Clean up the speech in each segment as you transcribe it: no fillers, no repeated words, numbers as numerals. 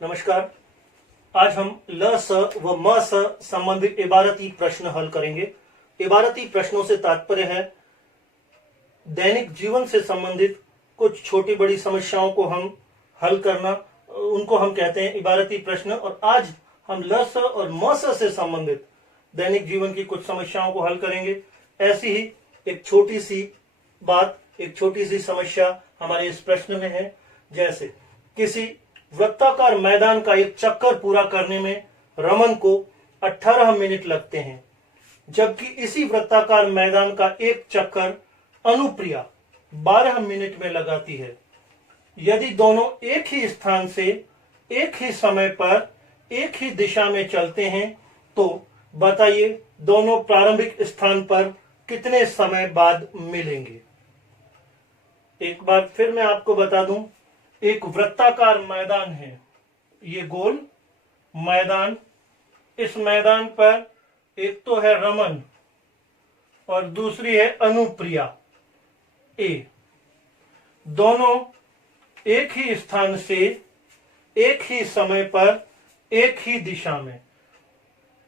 नमस्कार। आज हम ल स व म स संबंधित इबारती प्रश्न हल करेंगे। इबारती प्रश्नों से तात्पर्य है दैनिक जीवन से संबंधित कुछ छोटी बड़ी समस्याओं को हम हल करना, उनको हम कहते हैं इबारती प्रश्न। और आज हम ल स और म स से संबंधित दैनिक जीवन की कुछ समस्याओं को हल करेंगे। ऐसी ही एक छोटी सी बात, एक छोटी सी समस्या हमारे इस प्रश्न में है। जैसे किसी वृत्ताकार मैदान का एक चक्कर पूरा करने में रमन को 18 मिनट लगते हैं, जबकि इसी वृत्ताकार मैदान का एक चक्कर अनुप्रिया 12 मिनट में लगाती है। यदि दोनों एक ही स्थान से एक ही समय पर एक ही दिशा में चलते हैं तो बताइए दोनों प्रारंभिक स्थान पर कितने समय बाद मिलेंगे। एक बार फिर मैं आपको बता दूं, एक वृत्ताकार मैदान है, ये गोल मैदान। इस मैदान पर एक तो है रमन और दूसरी है अनुप्रिया ए। दोनों एक ही स्थान से एक ही समय पर एक ही दिशा में,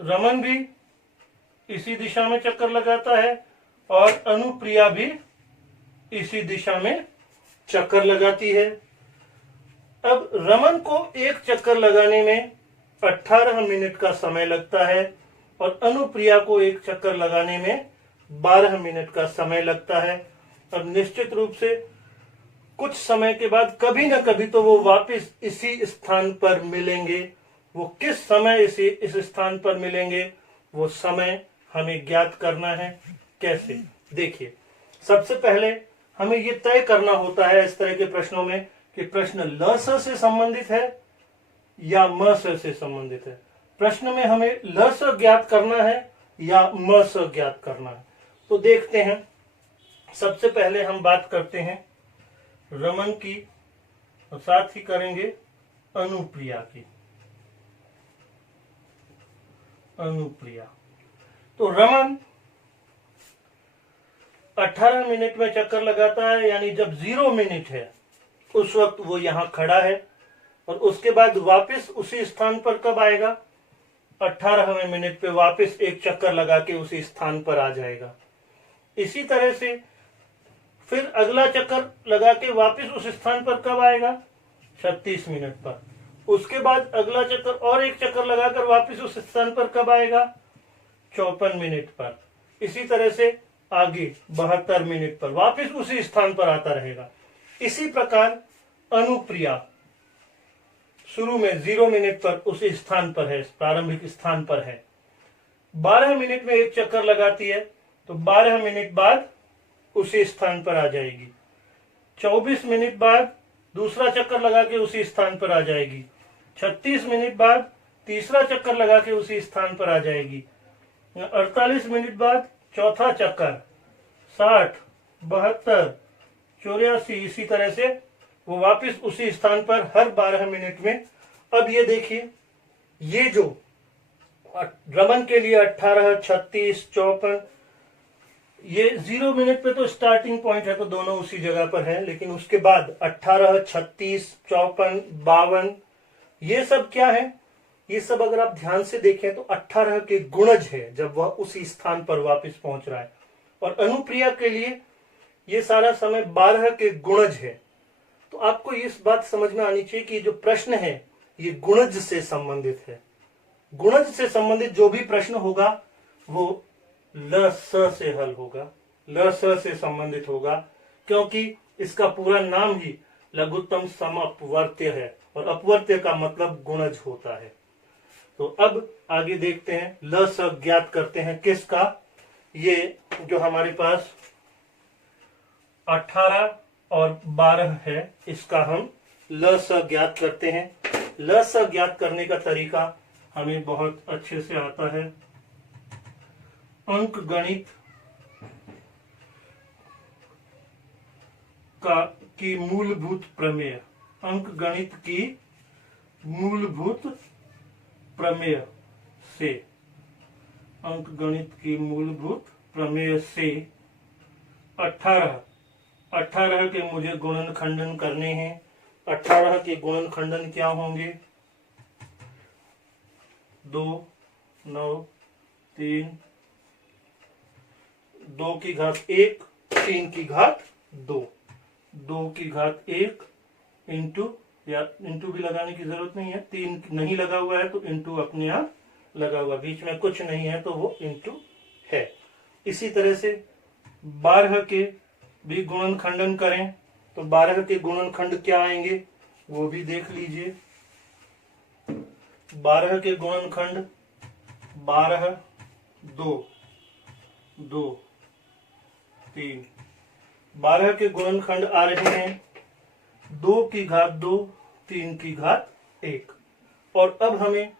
रमन भी इसी दिशा में चक्कर लगाता है और अनुप्रिया भी इसी दिशा में चक्कर लगाती है। अब रमन को एक चक्कर लगाने में 18 मिनट का समय लगता है और अनुप्रिया को एक चक्कर लगाने में 12 मिनट का समय लगता है। अब निश्चित रूप से कुछ समय के बाद कभी ना कभी तो वो वापस इसी स्थान पर मिलेंगे। वो किस समय इस स्थान पर मिलेंगे, वो समय हमें ज्ञात करना है। कैसे, देखिए, सबसे पहले हमें ये तय करना होता है इस तरह के प्रश्नों में कि प्रश्न ल स से संबंधित है या म स से संबंधित है। प्रश्न में हमें ल स ज्ञात करना है या म स ज्ञात करना है। तो देखते हैं, सबसे पहले हम बात करते हैं रमन की और साथ ही करेंगे अनुप्रिया की। अनुप्रिया, तो रमन 18 मिनट में चक्कर लगाता है, यानी जब 0 मिनट है उस वक्त वो यहां खड़ा है और उसके बाद वापस उसी स्थान पर कब आएगा, 18वें मिनट पे वापस एक चक्कर लगा के उसी स्थान पर आ जाएगा। इसी तरह से फिर अगला चक्कर लगा के वापस उस स्थान पर कब आएगा, 36 मिनट पर। उसके बाद अगला चक्कर और एक चक्कर लगाकर वापस उस स्थान पर कब आएगा, 54 मिनट पर। इसी तरह से आगे 72 मिनट पर वापस उसी स्थान पर आता रहेगा। इसी प्रकार अनुप्रिया शुरू में 0 मिनट पर उसी स्थान पर है, प्रारंभिक स्थान पर है। 12 मिनट में एक चक्कर लगाती है तो 12 मिनट बाद उसी स्थान पर आ जाएगी। 24 मिनट बाद दूसरा चक्कर लगा के उसी स्थान पर आ जाएगी। 36 मिनट बाद तीसरा चक्कर लगा के उसी स्थान पर आ जाएगी। 48 मिनट बाद चौथा चक्कर, 60, 72, 84, इसी तरह से वो वापस उसी स्थान पर हर 12 मिनट में। अब ये देखिए, ये जो रमन के लिए 18, 36, 54, ये 0 मिनट पे तो स्टार्टिंग पॉइंट है, तो दोनों उसी जगह पर है। लेकिन उसके बाद 18, 36, 54, 52, ये सब क्या है, ये सब अगर आप ध्यान से देखें तो 18 के गुणज है जब वह उसी स्थान पर वापस पहुंच रहा है। और अनुप्रिया के लिए ये सारा समय 12 के गुणज है। तो आपको इस बात समझ में आनी चाहिए कि जो प्रश्न है ये गुणज से संबंधित है। गुणज से संबंधित जो भी प्रश्न होगा वो ल स से हल होगा, ल स से संबंधित होगा, क्योंकि इसका पूरा नाम ही लघुत्तम समअपवर्त्य है और अपवर्त्य का मतलब गुणज होता है। तो अब आगे देखते हैं, ल स ज्ञात करते हैं किसका। ये जो हमारे पास 18 और 12 है, इसका हम ल स ज्ञात करते हैं। ल स ज्ञात करने का तरीका हमें बहुत अच्छे से आता है। अंक गणित की मूलभूत प्रमेय, अंक गणित की मूलभूत प्रमेय से, अंक गणित की मूलभूत प्रमेय से 18 के मुझे गुणन खंडन करने हैं। 18 के गुणन खंडन क्या होंगे, 2 9 3 2 की घात 1 3 की घात 2 2 की घात 1 इंटू, या इंटू भी लगाने की जरूरत नहीं है, 3 नहीं लगा हुआ है तो इंटू अपने आप लगा हुआ, बीच में कुछ नहीं है तो वो इंटू है। इसी तरह से 12 के भी गुणनखंडन करें तो 12 के गुणनखंड क्या आएंगे वो भी देख लीजिए। 12 के गुणनखंड 12 2 2 3, 12 के गुणनखंड आ रहे हैं 2 की घात 2 3 की घात 1। और अब हमें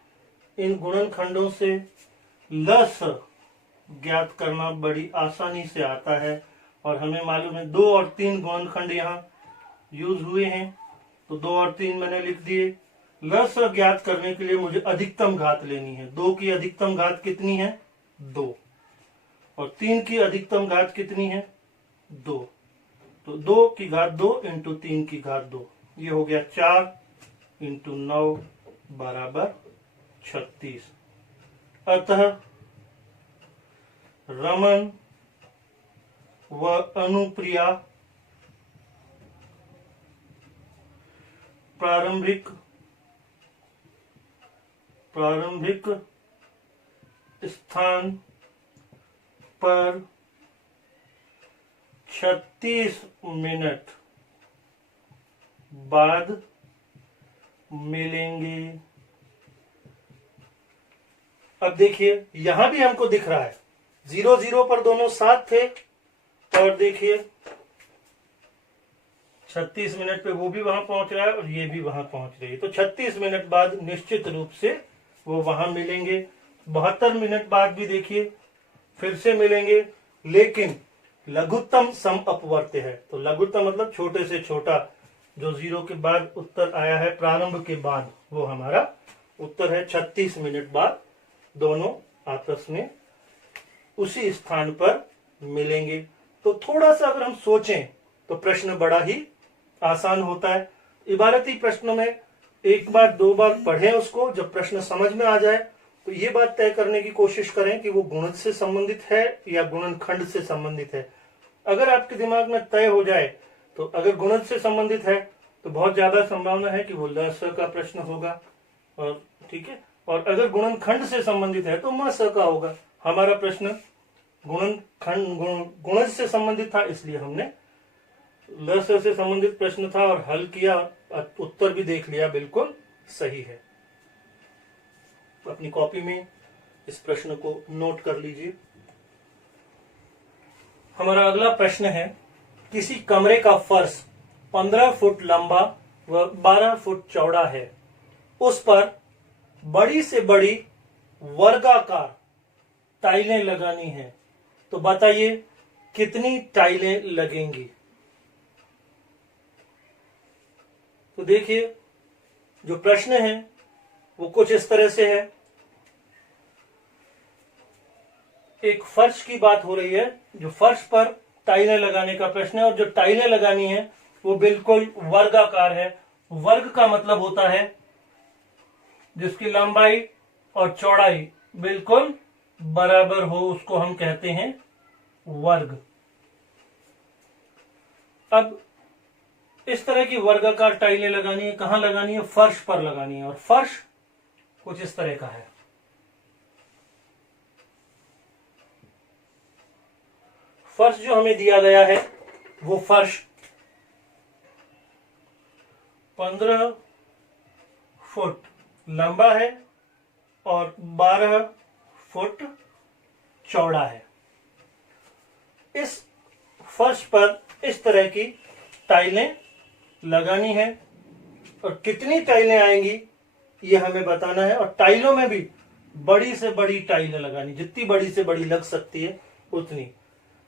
इन गुणनखंडों से लस ज्ञात करना बड़ी आसानी से आता है, और हमें मालूम है 2 और 3 गुणनखंड यहाँ यूज हुए हैं, तो 2 और 3 मैंने लिख दिए। लस ज्ञात करने के लिए मुझे अधिकतम घात लेनी है। 2 की अधिकतम घात कितनी है 2, और 3 की अधिकतम घात कितनी है 2, तो 2 की घात 2 इंटू 3 की घात 2, ये हो गया 4 इंटू 9 बराबर 36। अतः रमन व अनुप्रिया प्रारंभिक स्थान पर 36 मिनट बाद मिलेंगे। अब देखिए यहां भी हमको दिख रहा है 0 0 पर दोनों साथ थे, और देखिए 36 मिनट पे वो भी वहां पहुंच रहा है और ये भी वहां पहुंच रही है, तो 36 मिनट बाद निश्चित रूप से वो वहां मिलेंगे। 72 मिनट बाद भी देखिए फिर से मिलेंगे, लेकिन लघुत्तम सम अपवर्त्य है, तो लघुत्तम मतलब छोटे से छोटा, जो 0 के बाद उत्तर आया है प्रारंभ के बाद, वो हमारा उत्तर है। 36 मिनट बाद दोनों आपस में उसी स्थान पर मिलेंगे। तो थोड़ा सा अगर हम सोचें तो प्रश्न बड़ा ही आसान होता है। इबारती प्रश्नों में एक बार दो बार पढ़ें उसको, जब प्रश्न समझ में आ जाए तो ये बात तय करने की कोशिश करें कि वो गुणज से संबंधित है या गुणनखंड से संबंधित है। अगर आपके दिमाग में तय हो जाए तो अगर गुणज से संबंधित है तो बहुत ज्यादा संभावना है कि वो ल स का प्रश्न होगा, और ठीक है, और अगर गुणनखंड से संबंधित है तो म स का होगा। हमारा प्रश्न गुणज से संबंधित था, इसलिए हमने ल स से संबंधित प्रश्न था और हल किया, उत्तर भी देख लिया, बिल्कुल सही है। अपनी कॉपी में इस प्रश्न को नोट कर लीजिए। हमारा अगला प्रश्न है, किसी कमरे का फर्श 15 फुट लंबा व 12 फुट चौड़ा है, उस पर बड़ी से बड़ी वर्गाकार टाइलें लगानी हैं, तो बताइए कितनी टाइलें लगेंगी। तो देखिए जो प्रश्न है वो कुछ इस तरह से है। एक फर्श की बात हो रही है, जो फर्श पर टाइलें लगाने का प्रश्न है, और जो टाइलें लगानी है वो बिल्कुल वर्गाकार है। वर्ग का मतलब होता है जिसकी लंबाई और चौड़ाई बिल्कुल बराबर हो, उसको हम कहते हैं वर्ग। अब इस तरह की वर्गाकार टाइलें लगानी है, कहां लगानी है, फर्श पर लगानी है, और फर्श कुछ इस तरह का है। फर्श जो हमें दिया गया है वो फर्श 15 फुट लंबा है और 12 फुट चौड़ा है। इस फर्श पर इस तरह की टाइलें लगानी है, और कितनी टाइलें आएंगी ये हमें बताना है, और टाइलों में भी बड़ी से बड़ी टाइलें लगानी, जितनी बड़ी से बड़ी लग सकती है उतनी।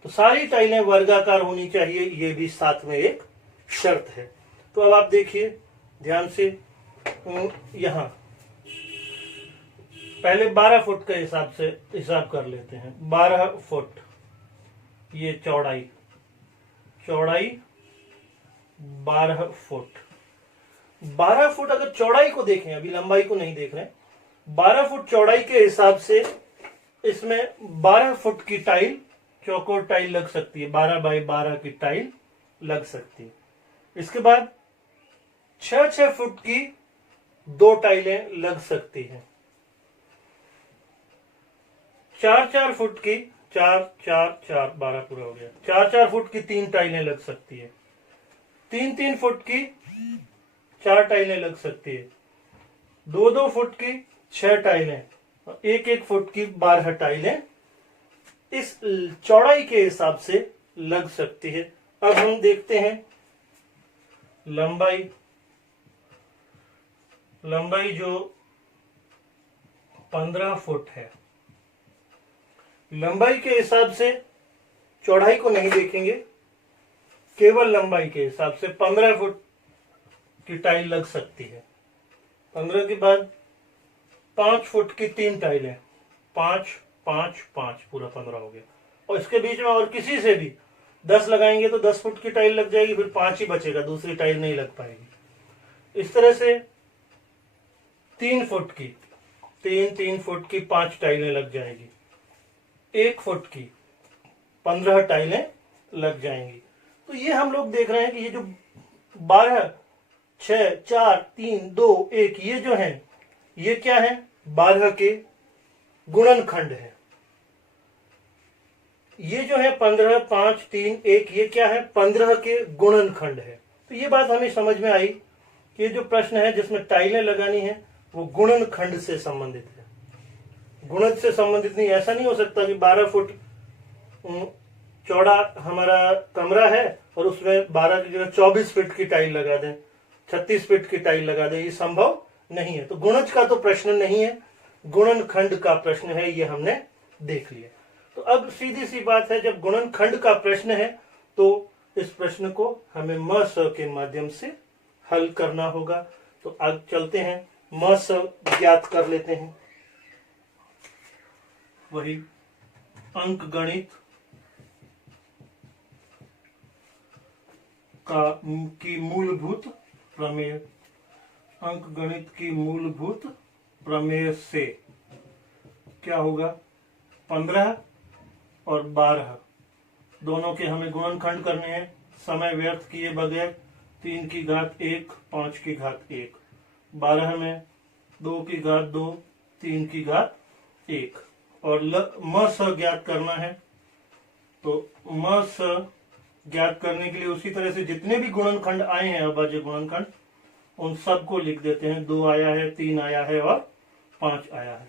तो सारी टाइलें वर्गाकार होनी चाहिए, ये भी साथ में एक शर्त है। तो अब आप देखिए ध्यान से, यहां पहले 12 फुट के हिसाब से हिसाब कर लेते हैं। 12 फुट ये चौड़ाई 12 फुट। 12 फुट अगर चौड़ाई को देखें, अभी लंबाई को नहीं देख रहे हैं, 12 फुट चौड़ाई के हिसाब से इसमें 12 फुट की टाइल, चौकोर टाइल लग सकती है, 12 बाई 12 की टाइल लग सकती है। इसके बाद 6-6 फुट की 2 टाइलें लग सकती हैं। 4-4 फुट की, 4-4-4 12 पूरा हो गया, 4-4 फुट की 3 टाइलें लग सकती है। 3-3 फुट की 4 टाइलें लग सकती है। 2-2 फुट की 6 टाइलें और 1-1 फुट की 12 टाइलें इस चौड़ाई के हिसाब से लग सकती है। अब हम देखते हैं लंबाई। लंबाई जो 15 फुट है, लंबाई के हिसाब से चौड़ाई को नहीं देखेंगे, केवल लंबाई के हिसाब से 15 फुट की टाइल लग सकती है। 15 के बाद 5 फुट की 3 टाइलें, 5-5-5 पूरा 15 हो गया। और इसके बीच में और किसी से भी 10 लगाएंगे तो 10 फुट की टाइल लग जाएगी, फिर 5 ही बचेगा, दूसरी टाइल नहीं लग पाएगी। इस तरह से 3 फुट की, 3-3 फुट की 5 टाइलें लग जाएगी। 1 फुट की 15 टाइलें लग जाएंगी। तो ये हम लोग देख रहे हैं कि ये जो 12, 6, 4, 3, 2, 1 ये जो है, ये क्या है? 12 के गुणनखंड है। ये जो है 15, 5, 3, 1 ये क्या है? 15 के गुणनखंड है। तो ये बात हमें समझ में आई कि ये जो प्रश्न है जिसमें टाइलें लगानी है वो गुणनखंड से संबंधित है, गुणज से संबंधित नहीं। ऐसा नहीं हो सकता कि 12 फुट चौड़ा हमारा कमरा है और उसमें 12 की जगह 24 फीट की टाइल लगा दें, 36 फीट की टाइल लगा दें, ये संभव नहीं है। तो गुणज का तो प्रश्न नहीं है, गुणनखंड का प्रश्न है, ये हमने देख लिया। तो अब सीधी सी बात है, जब गुणनखंड का प्रश्न है तो इस प्रश्न को हमें म स के माध्यम से हल करना होगा। तो अब चलते हैं, म स ज्ञात कर लेते हैं। वही अंक गणित की मूलभूत प्रमेय, अंक गणित की मूलभूत प्रमेय से क्या होगा? 15 और 12 दोनों के हमें गुणनखंड करने हैं, समय व्यर्थ किए बगैर। 3 की घात 1, 5 की घात 1, 12 में 2 की घात 2, 3 की घात 1। और म स ज्ञात करना है। तो म स ज्ञात करने के लिए उसी तरह से जितने भी गुणनखंड आए हैं अभाज्य गुणनखंड, उन सबको लिख देते हैं। 2 आया है, 3 आया है और 5 आया है।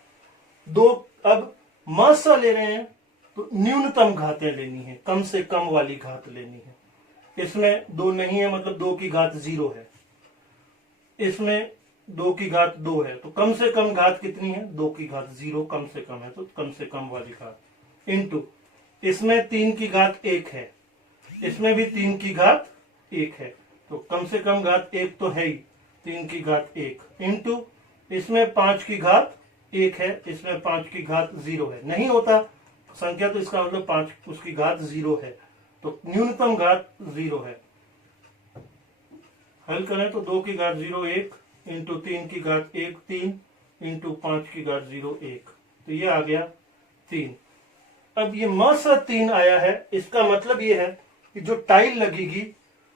2 अब म स ले रहे हैं तो न्यूनतम घातें लेनी है, कम से कम वाली घात लेनी है। इसमें 2 नहीं है, मतलब 2 की घात 0 है। इसमें 2 की घात 2 है, तो कम से कम घात कितनी है? 2 की घात 0 कम से कम है, तो कम से कम वाली घात। इंटू इसमें 3 की घात 1 है, इसमें भी 3 की घात 1 है, तो कम से कम घात 1 तो है ही, 3 की घात 1। इंटू इसमें 5 की घात 1 है, इसमें 5 की घात 0 है। नहीं होता संख्या तो इसका मतलब 5 उसकी घात 0 है, तो न्यूनतम घात 0 है। हल करें तो 2 की घात 0 1, इंटू 3 की घात 1 3, इंटू 5 की घात 0 1, तो ये आ गया 3। अब ये म स 3 आया है, इसका मतलब ये है कि जो टाइल लगेगी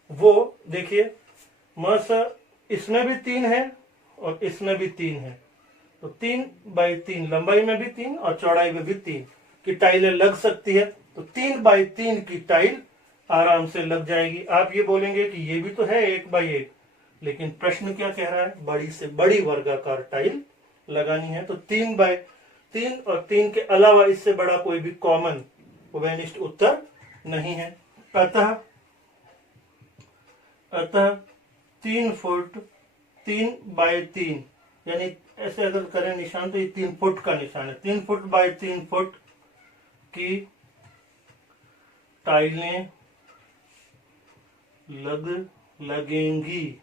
वो देखिए, म स इसमें भी 3 है और इसमें भी 3 है, तो 3/3 लंबाई में भी 3 और चौड़ाई में भी 3 की टाइलें लग सकती है। तो 3/3 की टाइल आराम से लग जाएगी। आप ये बोलेंगे कि ये भी तो है 1/1, लेकिन प्रश्न क्या कह रहा है? बड़ी से बड़ी वर्गाकार टाइल लगानी है। तो 3/3 और 3 के अलावा इससे बड़ा कोई भी कॉमन वेनिस्ट उत्तर नहीं है। अतः 3 फुट 3/3, यानी ऐसे अगर करें निशान तो ये 3 फुट का निशान है। 3 फुट बाय 3 फुट की टाइलें लगेंगी।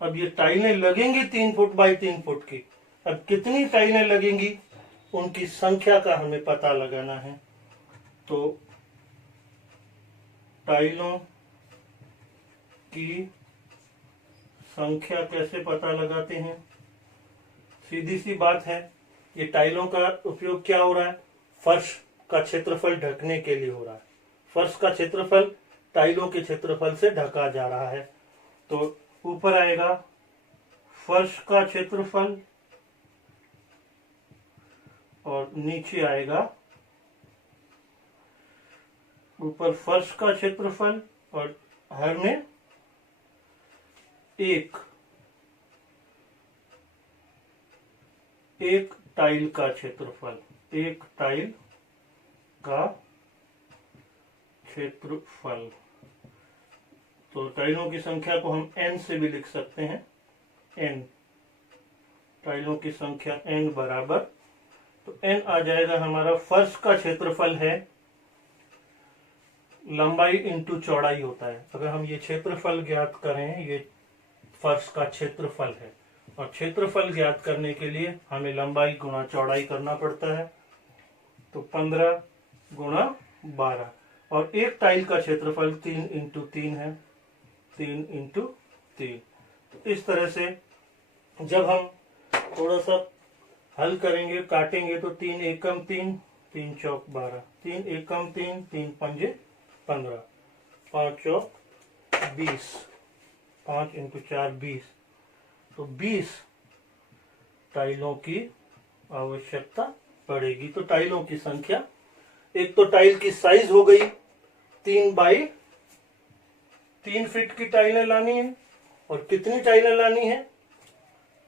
अब ये टाइलें लगेंगी 3 फुट बाय 3 फुट की। अब कितनी टाइलें लगेंगी उनकी संख्या का हमें पता लगाना है। तो टाइलों की संख्या कैसे पता लगाते हैं? सीधी सी बात है, ये टाइलों का उपयोग क्या हो रहा है, फर्श का क्षेत्रफल ढकने के लिए हो रहा है। फर्श का क्षेत्रफल टाइलों के क्षेत्रफल से ढका जा रहा है। तो ऊपर आएगा फर्श का क्षेत्रफल और नीचे आएगा ऊपर फर्श का क्षेत्रफल और हर में एक टाइल का क्षेत्रफल, एक टाइल का क्षेत्रफल। तो टाइलों की संख्या को हम n से भी लिख सकते हैं, n, टाइलों की संख्या n बराबर, तो n आ जाएगा हमारा, फर्श का क्षेत्रफल है, लंबाई इंटू चौड़ाई होता है। अगर हम ये क्षेत्रफल ज्ञात करें, ये फर्श का क्षेत्रफल है और क्षेत्रफल ज्ञात करने के लिए हमें लंबाई गुणा चौड़ाई करना पड़ता है। तो 15 गुणा 12 और एक टाइल का क्षेत्रफल 3 इंटू 3 है, 3 इंटू 3। तो इस तरह से जब हम थोड़ा सा हल करेंगे, काटेंगे, तो 3 एकम 3, 3 चौक 12, 3 एकम 3, 3 पंजे 15, 5 चौक 20, 5 इंटू 4 20। तो 20 टाइलों की आवश्यकता पड़ेगी। तो टाइलों की संख्या, एक तो टाइल की साइज हो गई 3 बाई 3 फीट की टाइलें लानी है, और कितनी टाइलें लानी है,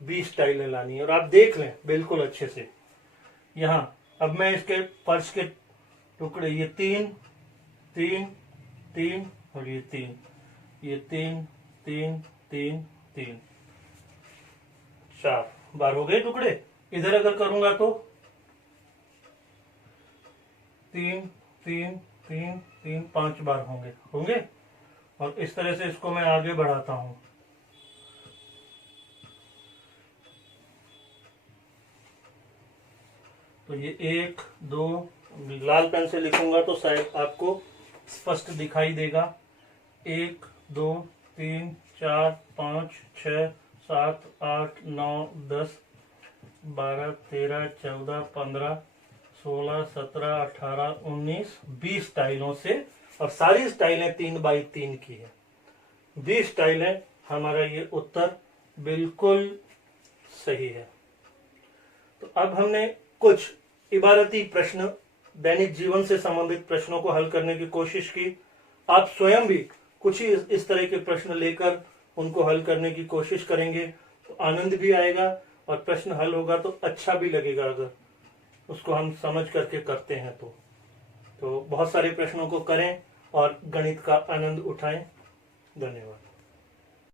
20 टाइलें लानी है। और आप देख लें बिल्कुल अच्छे से, यहां अब मैं इसके फर्श के टुकड़े, ये 3 3 3 और ये 3, ये 3 3 3 3, 4 बार हो गए टुकड़े। इधर अगर करूंगा तो 3 3 3 3 5 बार होंगे। और इस तरह से इसको मैं आगे बढ़ाता हूं, तो ये 1 2, लाल पेन से लिखूंगा तो शायद आपको स्पष्ट दिखाई देगा। 1 2 3 4 5 6 7 8 9 10 12 13 14 15 16 17 18 19 20 टाइलों से, और सारी टाइलें 3 बाई 3 की है। 20 टाइलें, हमारा ये उत्तर बिल्कुल सही है। तो अब हमने कुछ इबारती प्रश्न, दैनिक जीवन से संबंधित प्रश्नों को हल करने की कोशिश की। आप स्वयं भी कुछ ही इस तरह के प्रश्न लेकर उनको हल करने की कोशिश करेंगे तो आनंद भी आएगा, और प्रश्न हल होगा तो अच्छा भी लगेगा अगर उसको हम समझ करके करते हैं तो बहुत सारे प्रश्नों को करें और गणित का आनंद उठाएं। धन्यवाद।